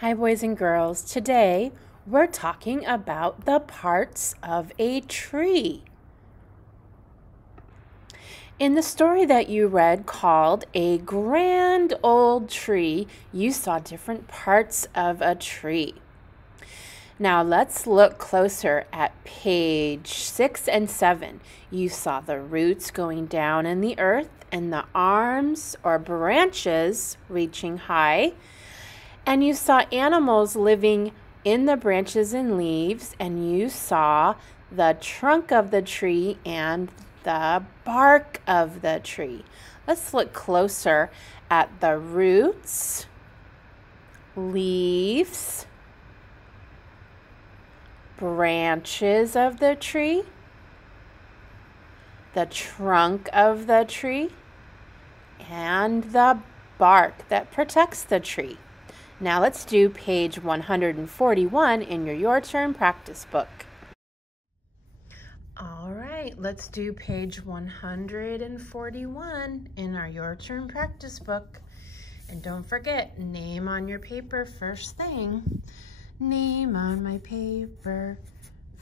Hi, boys and girls. Today, we're talking about the parts of a tree. In the story that you read called A Grand Old Tree, you saw different parts of a tree. Now, let's look closer at page 6 and 7. You saw the roots going down in the earth and the arms or branches reaching high. And you saw animals living in the branches and leaves, and you saw the trunk of the tree and the bark of the tree. Let's look closer at the roots, leaves, branches of the tree, the trunk of the tree, and the bark that protects the tree. Now let's do page 141 in your turn practice book. All right, let's do page 141 in our your turn practice book. And don't forget, name on your paper first thing. Name on my paper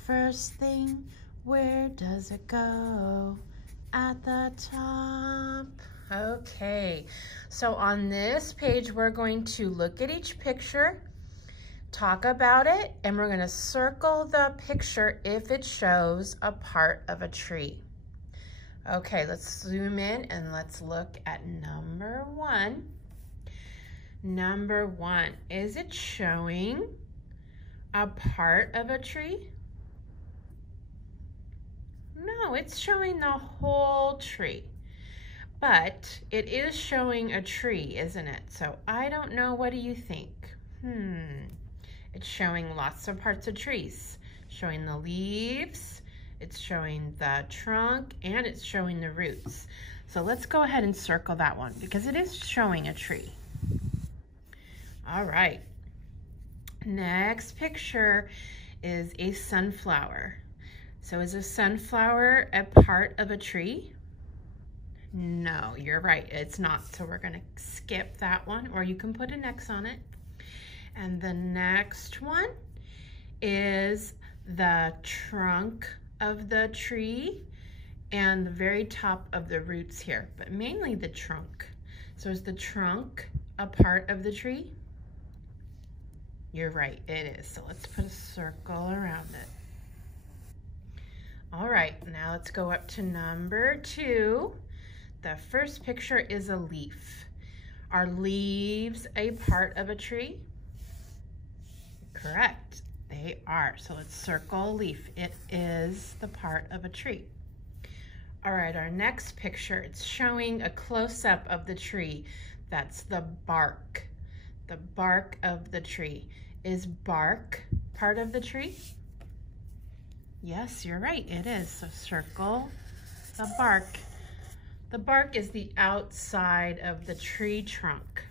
first thing. Where does it go? At the top. Okay, so on this page, we're going to look at each picture, talk about it, and we're going to circle the picture if it shows a part of a tree. Okay, let's zoom in and let's look at number 1. Number 1, is it showing a part of a tree? No, it's showing the whole tree. But it is showing a tree, isn't it? So I don't know, what do you think? It's showing lots of parts of trees. Showing the leaves, it's showing the trunk, and it's showing the roots. So let's go ahead and circle that one because it is showing a tree. All right. Next picture is a sunflower. So is a sunflower a part of a tree? No, you're right, it's not. So we're gonna skip that one, or you can put an X on it. And the next one is the trunk of the tree and the very top of the roots here, but mainly the trunk. So is the trunk a part of the tree? You're right, it is. So let's put a circle around it. All right, now let's go up to number 2. The first picture is a leaf. Are leaves a part of a tree? Correct, they are. So let's circle a leaf. It is the part of a tree. All right, our next picture, it's showing a close-up of the tree. That's the bark of the tree. Is bark part of the tree? Yes, you're right, it is. So circle the bark. The bark is the outside of the tree trunk.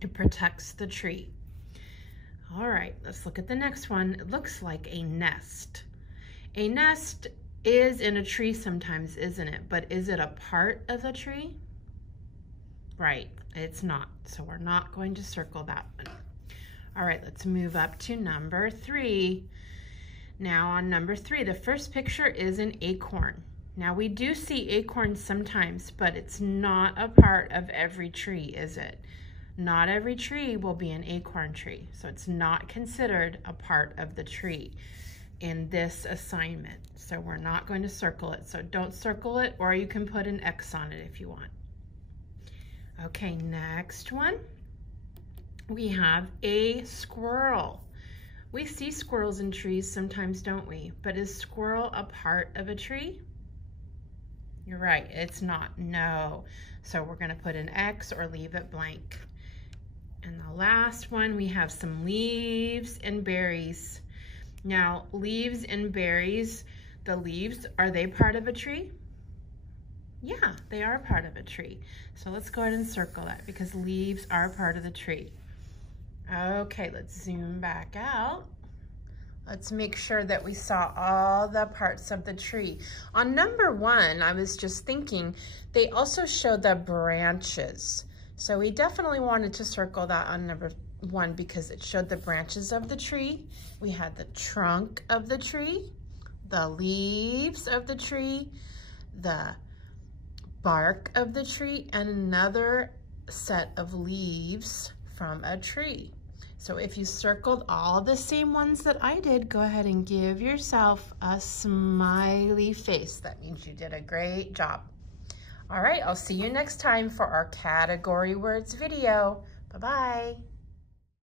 It protects the tree. All right, let's look at the next one. It looks like a nest. A nest is in a tree sometimes, isn't it? But is it a part of the tree? Right, it's not. So we're not going to circle that one. All right, let's move up to number 3. Now on number 3, the first picture is an acorn. Now we do see acorns sometimes, but it's not a part of every tree, is it? Not every tree will be an acorn tree, so it's not considered a part of the tree in this assignment. So we're not going to circle it, so don't circle it, or you can put an X on it if you want. Okay, next one. We have a squirrel. We see squirrels in trees sometimes, don't we? But is squirrel a part of a tree? You're right, it's not, no. So we're gonna put an X or leave it blank. And the last one, we have some leaves and berries. Now, leaves and berries, the leaves, are they part of a tree? Yeah, they are part of a tree. So let's go ahead and circle that because leaves are part of the tree. Okay, let's zoom back out. Let's make sure that we saw all the parts of the tree. On number 1, I was just thinking, they also show the branches. So we definitely wanted to circle that on one because it showed the branches of the tree. We had the trunk of the tree, the leaves of the tree, the bark of the tree, and another set of leaves from a tree. So if you circled all the same ones that I did, go ahead and give yourself a smiley face. That means you did a great job. All right, I'll see you next time for our category words video. Bye-bye.